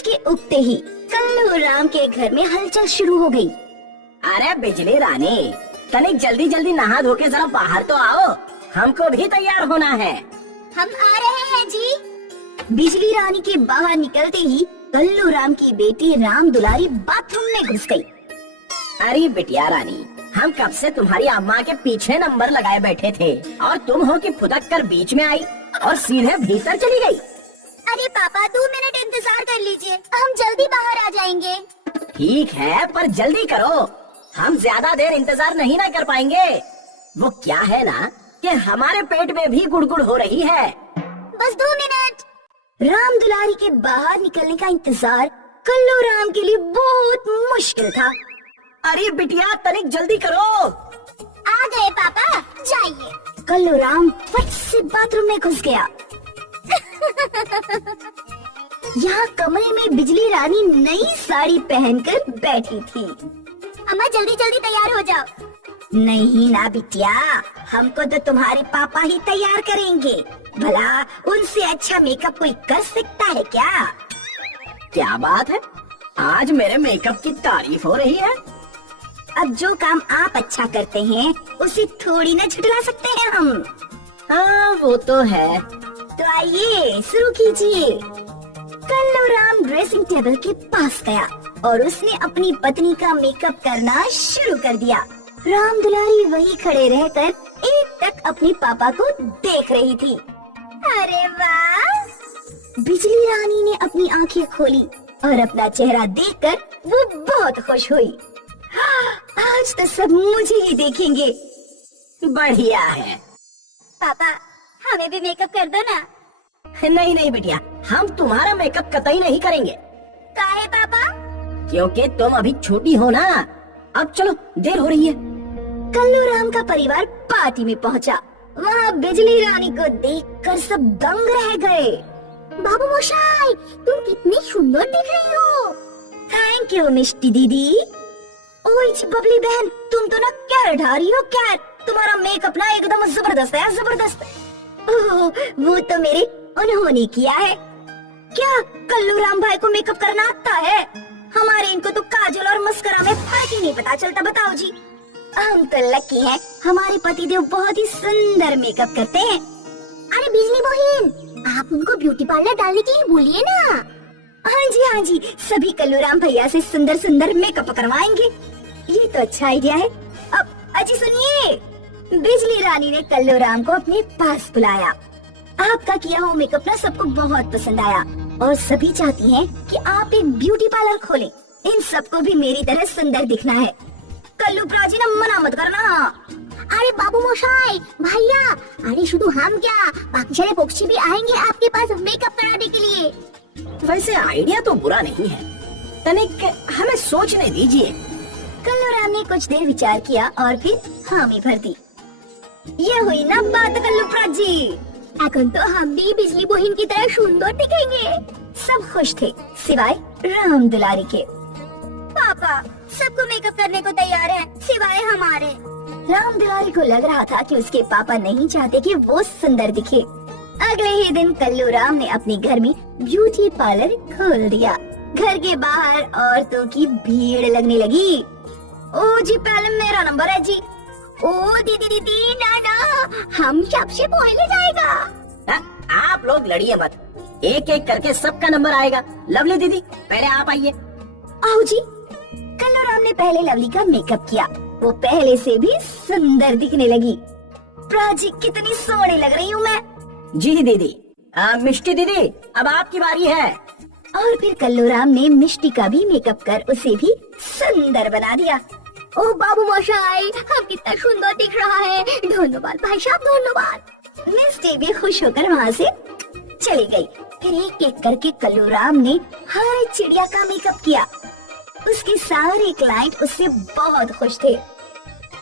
सूरज के उगते ही कल्लू राम के घर में हलचल शुरू हो गई। अरे बिजली रानी, तनिक जल्दी जल्दी नहा धो के जरा बाहर तो आओ, हमको भी तैयार होना है। हम आ रहे हैं जी। बिजली रानी के बाहर निकलते ही कल्लू राम की बेटी राम दुलारी बाथरूम में घुस गई। अरे बिटिया रानी, हम कब से तुम्हारी अम्मा के पीछे नंबर लगाए बैठे थे और तुम हो कि फुदक कर बीच में आई और सीधे भीतर चली गई। अरे पापा 2 मिनट इंतजार कर लीजिए, हम जल्दी बाहर आ जाएंगे। ठीक है, पर जल्दी करो, हम ज्यादा देर इंतजार नहीं ना कर पाएंगे। वो क्या है ना कि हमारे पेट में भी गुड़गुड़ हो रही है। बस 2 मिनट। राम दुलारी के बाहर निकलने का इंतजार कल्लू राम के लिए बहुत मुश्किल था। अरे बिटिया तनिक जल्दी करो। आ गए पापा, जाइए। कल्लू राम फट से बाथरूम में घुस गया। यहाँ कमरे में बिजली रानी नई साड़ी पहनकर बैठी थी। अम्मा जल्दी जल्दी तैयार हो जाओ। नहीं ना बिटिया, हमको तो तुम्हारे पापा ही तैयार करेंगे। भला उनसे अच्छा मेकअप कोई कर सकता है क्या? क्या बात है, आज मेरे मेकअप की तारीफ हो रही है। अब जो काम आप अच्छा करते हैं उसे थोड़ी ना झुठला सकते हैं हम। हाँ वो तो है। तो आइए शुरू कीजिए। कल्लू राम ड्रेसिंग टेबल के पास गया और उसने अपनी पत्नी का मेकअप करना शुरू कर दिया। राम दुलारी वहीं खड़े रहकर एक टक अपने पापा को देख रही थी। अरे वाह! बिजली रानी ने अपनी आंखें खोली और अपना चेहरा देखकर वो बहुत खुश हुई। आज तो सब मुझे ही देखेंगे। बढ़िया है। पापा हमें भी मेकअप कर दो ना। नहीं नहीं बिटिया, हम तुम्हारा मेकअप कतई नहीं करेंगे। काहे पापा? क्योंकि तुम अभी छोटी हो ना। अब चलो, देर हो रही है। कल्लू राम का परिवार पार्टी में पहुंचा। वहाँ बिजली रानी को देखकर सब दंग रह गए। बाबू मोशाई, तुम कितनी सुंदर दिख रही हो। थैंक यू मिष्टी दीदी। ओए बबली बहन, तुम तो ना कैरेट आ रही हो। कैरेट, तुम्हारा मेकअप ना एकदम जबरदस्त है, जबरदस्त। ओह, वो तो मेरे उन्होंने किया है। क्या कल्लू राम भाई को मेकअप करना आता है? हमारे इनको तो काजल और मस्करा में फर्क ही नहीं पता चलता। बताओ जी, हम तो लकी हैं, हमारे पतिदेव बहुत ही सुंदर मेकअप करते हैं। अरे बिजली बहन, आप उनको ब्यूटी पार्लर डालने के लिए बोलिए ना। हाँ जी, सभी कल्लू राम भैया से सुंदर सुंदर मेकअप करवाएंगे। ये तो अच्छा आइडिया है। अब अजी सुनिए, बिजली रानी ने कल्लू राम को अपने पास बुलाया। आपका किया हुआ मेकअप ना सबको बहुत पसंद आया और सभी चाहती हैं कि आप एक ब्यूटी पार्लर खोलें। इन सबको भी मेरी तरह सुंदर दिखना है। कल्लू प्राची ना मना मत करना। अरे बाबू मोशाई भैया, अरे शुद्ध हम क्या, बाकी सारे पक्षी भी आएंगे आपके पास मेकअप कराने के लिए। वैसे आइडिया तो बुरा नहीं है, तनिक हमें सोचने दीजिए। कल्लू राम ने कुछ देर विचार किया और फिर हामी भर दी। ये हुई ना बात कल्लू प्राची। अकन तो हम भी बिजली बहन की तरह सुंदर दिखेंगे। सब खुश थे सिवाय राम दुलारी के। पापा सबको मेकअप करने को तैयार है सिवाय हमारे। राम दुलारी को लग रहा था कि उसके पापा नहीं चाहते कि वो सुंदर दिखे। अगले ही दिन कल्लू राम ने अपने घर में ब्यूटी पार्लर खोल दिया। घर के बाहर औरतों की भीड़ लगने लगी। ओ जी, पहले मेरा नंबर है जी। ओ दीदी दीदी, ना हम सबसे पहले जाएगा। आप लोग लड़िए मत, एक एक करके सबका नंबर आएगा। लवली दीदी पहले आप आइए। आओ जी। कल्लू राम ने पहले लवली का मेकअप किया। वो पहले से भी सुंदर दिखने लगी। प्राची कितनी सोहनी लग रही हूँ मैं। जी दीदी। मिष्टी दीदी, अब आपकी बारी है। और फिर कल्लू राम ने मिष्टी का भी मेकअप कर उसे भी सुंदर बना दिया। ओह बाबू मोशाई, हम कितना सुंदर दिख रहा है। धन्यवाद भाई साहब, धन्यवाद। मिष्टी भी खुश होकर वहाँ से चली गई। फिर एक एक करके कल्लू राम ने हर चिड़िया का मेकअप किया। उसके सारे क्लाइंट उससे बहुत खुश थे।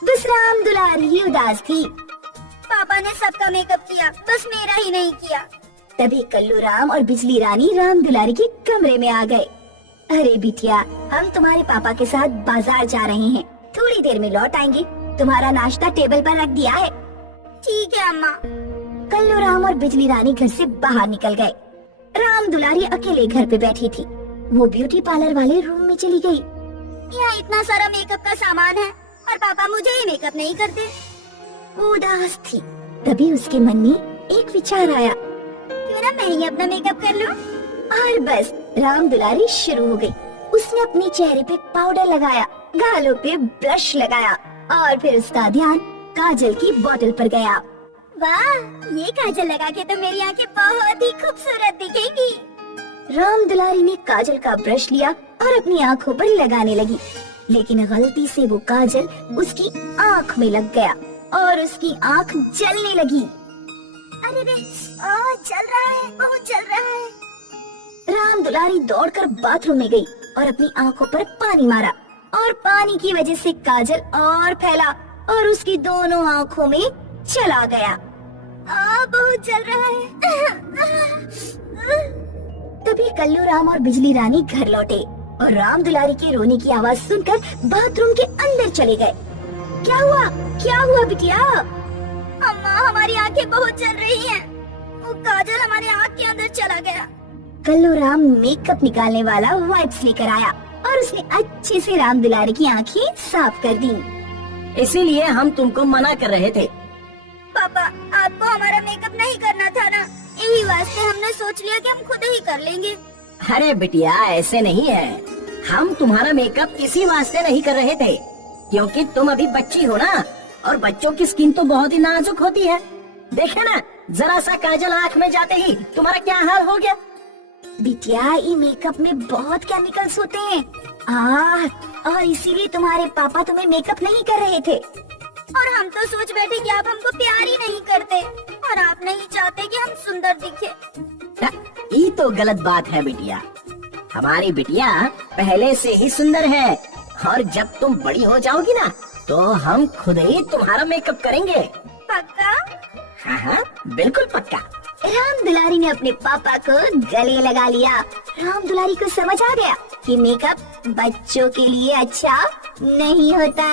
बस राम दुलारी ही उदास थी। पापा ने सबका मेकअप किया, बस मेरा ही नहीं किया। तभी कल्लू राम और बिजली रानी राम दुलारी के कमरे में आ गए। अरे बिटिया, हम तुम्हारे पापा के साथ बाजार जा रहे हैं, थोड़ी देर में लौट आएंगे। तुम्हारा नाश्ता टेबल पर रख दिया है। ठीक है अम्मा। कल्लू राम और बिजली रानी घर से बाहर निकल गए। राम दुलारी अकेले घर पे बैठी थी। वो ब्यूटी पार्लर वाले रूम में चली गई। यहाँ इतना सारा मेकअप का सामान है और पापा मुझे ही मेकअप नहीं करते। वो उदास थी। तभी उसके मन में एक विचार आया, क्यों ना मैं ही अपना मेकअप कर लूं? और बस राम दुलारी शुरू हो गई। उसने अपने चेहरे पे पाउडर लगाया, गालों पे ब्लश लगाया और फिर उसका ध्यान काजल की बोतल पर गया। वाह, ये काजल लगा के तो मेरी आंखें बहुत ही खूबसूरत दिखेंगी। राम दुलारी ने काजल का ब्रश लिया और अपनी आंखों पर लगाने लगी, लेकिन गलती से वो काजल उसकी आंख में लग गया और उसकी आंख जलने लगी। अरे रे, जल रहा है, बहुत जल रहा है। राम दुलारी दौड़कर बाथरूम में गई और अपनी आंखों पर पानी मारा और पानी की वजह से काजल और फैला और उसकी दोनों आंखों में चला गया। बहुत जल रहा है। तभी कल्लू राम और बिजली रानी घर लौटे और राम दुलारी के रोने की आवाज सुनकर बाथरूम के अंदर चले गए। क्या हुआ बिटिया? अम्मा, हमारी आंखें बहुत जल रही हैं। वो काजल हमारे आंख के अंदर चला गया। कल्लू राम मेकअप निकालने वाला वाइप्स लेकर आया और उसने अच्छे से राम दुलारी की आंखें साफ कर दी। इसीलिए हम तुमको मना कर रहे थे। पापा, आपको हमारा मेकअप नहीं करना था ना, यही वास्ते हमने सोच लिया कि हम खुद ही कर लेंगे। अरे बिटिया, ऐसे नहीं है। हम तुम्हारा मेकअप इसी वास्ते नहीं कर रहे थे क्योंकि तुम अभी बच्ची हो ना, और बच्चों की स्किन तो बहुत ही नाजुक होती है। देखे ना, जरा सा काजल आँख में जाते ही तुम्हारा क्या हाल हो गया। बिटिया, ये मेकअप में बहुत केमिकल्स होते हैं, और इसीलिए तुम्हारे पापा तुम्हें मेकअप नहीं कर रहे थे। और हम तो सोच बैठे कि आप हमको प्यार ही नहीं करते और आप नहीं चाहते कि हम सुंदर दिखे। ये तो गलत बात है बिटिया। हमारी बिटिया पहले से ही सुंदर है और जब तुम बड़ी हो जाओगी ना तो हम खुद ही तुम्हारा मेकअप करेंगे। पक्का? हाँ, बिल्कुल पक्का। राम दुलारी ने अपने पापा को गले लगा लिया। राम दुलारी को समझ आ गया कि मेकअप बच्चों के लिए अच्छा नहीं होता।